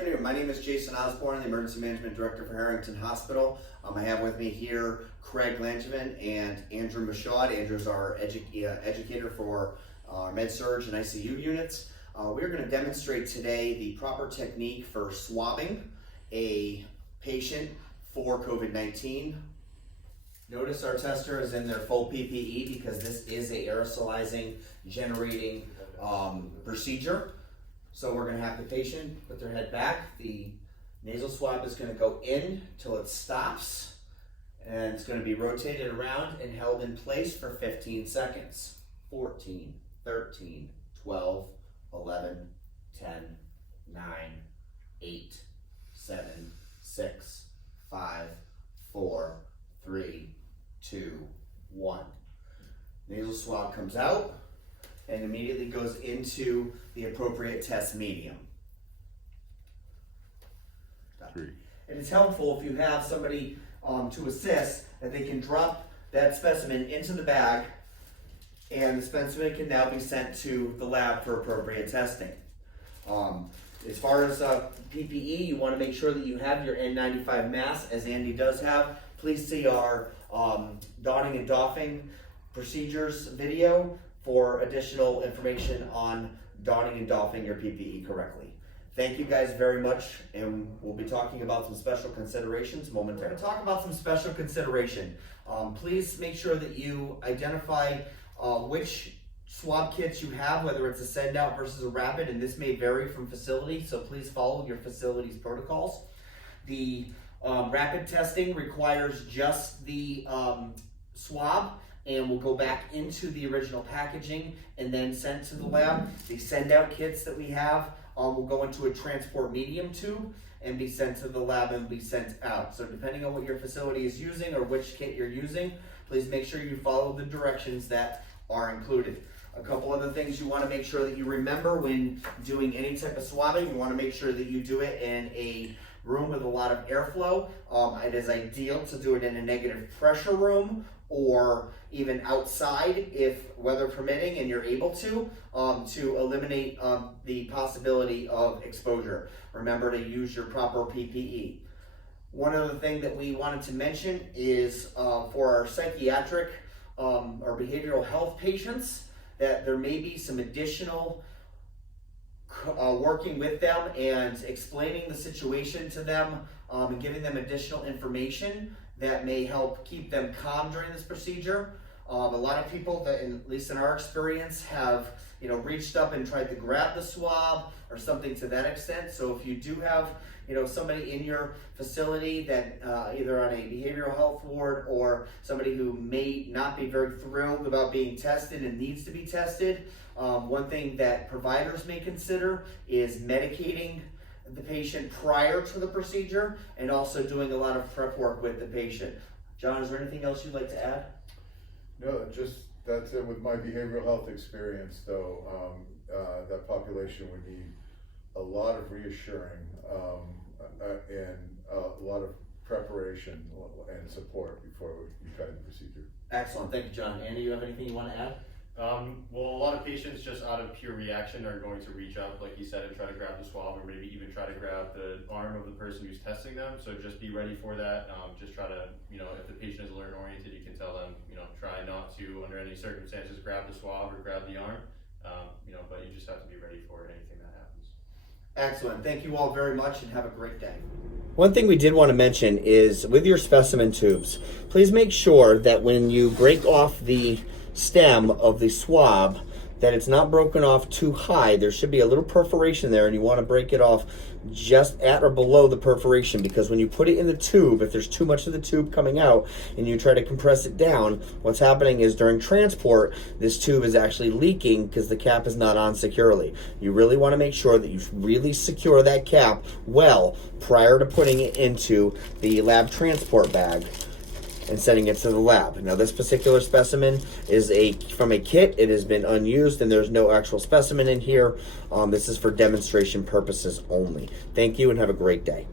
afternoon. My name is Jason Osborne, the Emergency Management Director for Harrington Hospital. I have with me here Craig Langevin and Andrew Michaud. Andrew's our educator for our med-surg and ICU units. We're going to demonstrate today the proper technique for swabbing a patient for COVID-19. Notice our tester is in their full PPE because this is a aerosolizing, generating procedure. So we're going to have the patient put their head back. The nasal swab is going to go in till it stops, and it's going to be rotated around and held in place for 15 seconds. 14, 13, 12, 11, 10, 9, 8, 7, 6, 5, 4, 3, 2, 1. Nasal swab comes out and immediately goes into the appropriate test medium. And it's helpful if you have somebody to assist that they can drop that specimen into the bag, and the specimen can now be sent to the lab for appropriate testing. As far as PPE, you want to make sure that you have your N95 mask, as Andy does have. Please see our donning and doffing procedures video for additional information on donning and doffing your PPE correctly. Thank you guys very much, and we'll be talking about some special considerations momentarily. We're going to talk about some special consideration. Please make sure that you identify which swab kits you have, whether it's a send out versus a rapid, and this may vary from facility, so please follow your facility's protocols. The rapid testing requires just the swab, and will go back into the original packaging and then sent to the lab. The send out kits that we have will go into a transport medium tube and be sent to the lab and be sent out. So depending on what your facility is using or which kit you're using, please make sure you follow the directions that are included. A couple other things you want to make sure that you remember when doing any type of swabbing. You want to make sure that you do it in a room with a lot of airflow. It is ideal to do it in a negative pressure room or even outside if weather permitting and you're able to eliminate the possibility of exposure. Remember to use your proper PPE. One other thing that we wanted to mention is for our psychiatric or behavioral health patients, that there may be some additional working with them and explaining the situation to them and giving them additional information that may help keep them calm during this procedure. A lot of people that, at least in our experience, have reached up and tried to grab the swab or something to that extent. So if you do have somebody in your facility that either on a behavioral health ward or somebody who may not be very thrilled about being tested and needs to be tested, one thing that providers may consider is medicating the patient prior to the procedure and also doing a lot of prep work with the patient. John, is there anything else you'd like to add? No, just that's it. With my behavioral health experience, though, that population would need a lot of reassuring and a lot of preparation and support before you try the procedure. Excellent, thank you, John. Andy, you have anything you want to add? Well, a lot of patients just out of pure reaction are going to reach up, like you said, and try to grab the swab or maybe even try to grab the arm of the person who's testing them. So just be ready for that. Just try to, if the patient is alert oriented, you can tell them, try not to, under any circumstances, grab the swab or grab the arm. But you just have to be ready for anything that happens. Excellent. Thank you all very much and have a great day. One thing we did want to mention is with your specimen tubes, please make sure that when you break off the stem of the swab, that it's not broken off too high. There should be a little perforation there, and you want to break it off just at or below the perforation, because when you put it in the tube, if there's too much of the tube coming out and you try to compress it down, what's happening is during transport, this tube is actually leaking because the cap is not on securely. You really want to make sure that you really secure that cap well prior to putting it into the lab transport bag and sending it to the lab. Now, this particular specimen is from a kit. It has been unused and there's no actual specimen in here. This is for demonstration purposes only. Thank you and have a great day.